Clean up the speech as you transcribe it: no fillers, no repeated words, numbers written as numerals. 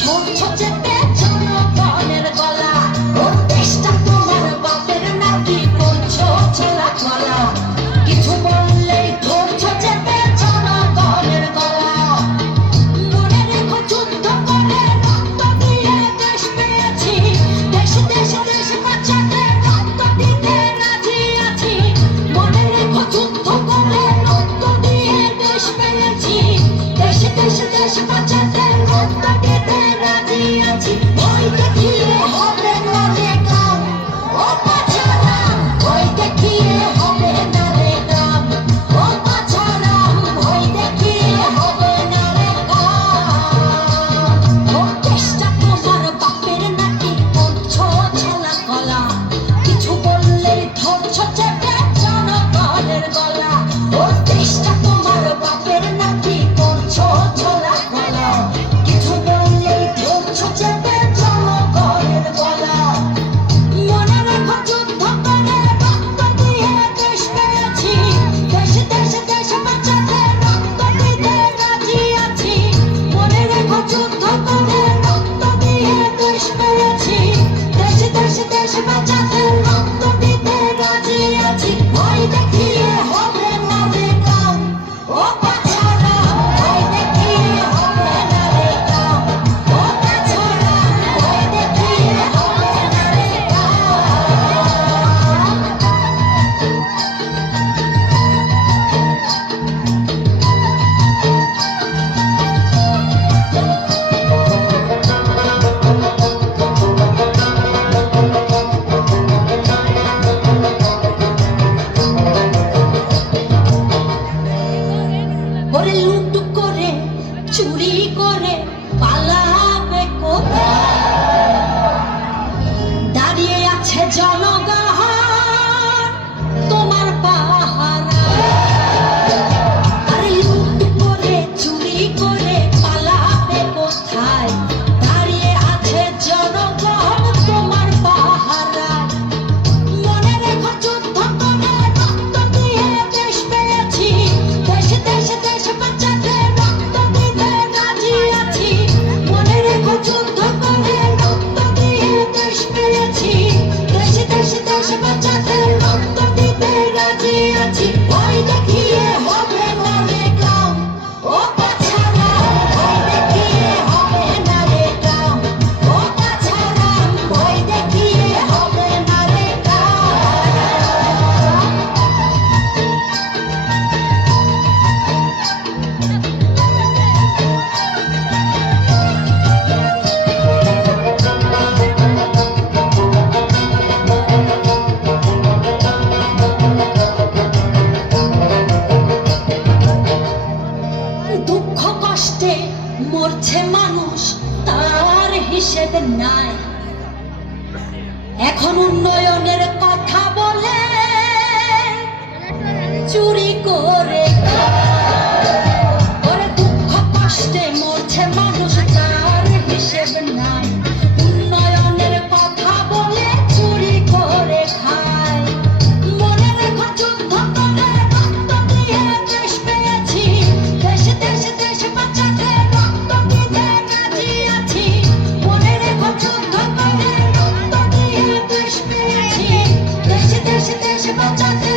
ধরছ চেপে জনগণের গলা। ওর দেশটা তোমার বাপের নাকি করছো ছোলা গলা। কিছু বললেই ধরছ চেপে জনগণের গলা। মনে রেখো যুদ্ধ করে রক্ত দিয়ে দেশ পেয়েছি। দেশ দেশ দেশ বাঁচাতে রক্ত দিতে রাজি আছি। মনে রেখো যুদ্ধ করে রক্ত দিয়ে দেশ পেয়েছি। দেশ দেশ দেশ বাঁচাতে রক্ত দিতে রাজি আছি। ওই দেখিয়ে হবে না রে কাম, ও পাছারাম। ওই দেখিয়ে হবে না রে কাম, ও পাছারাম। ওই দেখিয়ে হবে না রে কাম। ও দেশটা তোমার বাপের নাকি করছো ছোলা গলা। কিছু বললেই ধরছ চেপে জনগণের গলা। ও দেশটা তোমার বাপের নাকি করছো ছোলা গলা। কিছু বললেই ধরছ চেপে জনগণের গলা। মনে রেখো যুদ্ধ করে রক্ত দিয়ে দেশ পেয়েছি। দেশ দেশ দেশ বাঁচাতে রক্ত দিতে রাজি আছি। মনে রেখো যুদ্ধ করে রক্ত দিয়ে দেশ পেয়েছি। দেশ দেশ দেশ বাঁচাতে রক্ত দিতে রাজি আছি। ওই দেখিয়ে হবে না রে কাম, ও পাছারাম। ওই দেখিয়ে হবে না রে কাম, ও পাছারাম। ওই দেখিয়ে হবে না রে ওরে লুট করে চুরি করে পালাবে কোথায়? দাঁড়িয়ে আছে জনগণ তোমার পাহারা। আরে লুট করে চুরি করে পালাবে কোথায়? দাঁড়িয়ে আছে জনগণ তোমার পাহারা। মনে রেখো যুদ্ধ করে রক্ত দিয়ে দেশ পেয়েছি। দেশ দেশ দেশ বাঁচাতে রক্ত দিতে রাজি আছি। মনে রেখো যুদ্ধ করে রক্ত দিয়ে দেশ পেয়েছি। দেশ দেশ দেশ বাঁচাতে রক্ত দিতে রাজি আছি। ওই দেখিয়ে হবে না রে কাম, ও পাছারাম। ওই দেখিয়ে হবে না রে কাম, ও পাছারাম। ওই দেখিয়ে হবে না রে কাম। দুঃখ কষ্টে মরছে মানুষ, তার হিসেব নাই। এখন উন্নয়নের কথা বলে চুরি করে খায়। ওরে দুঃখ কষ্টে মরছে মানুষ, তার হিসেব নাই। উন্নয়নের কথা বলে চুরি করে খায়। মনে রেখো যুদ্ধ করে রক্ত দিয়ে দেশ পেয়েছি। দেশ দেশ দেশ বাঁচাতে রক্ত দিতে রাজি আছি। মনে রেখো যুদ্ধ করে রক্ত দিয়ে দেশ পেয়েছি। দেশ দেশ দেশ বাঁচাতে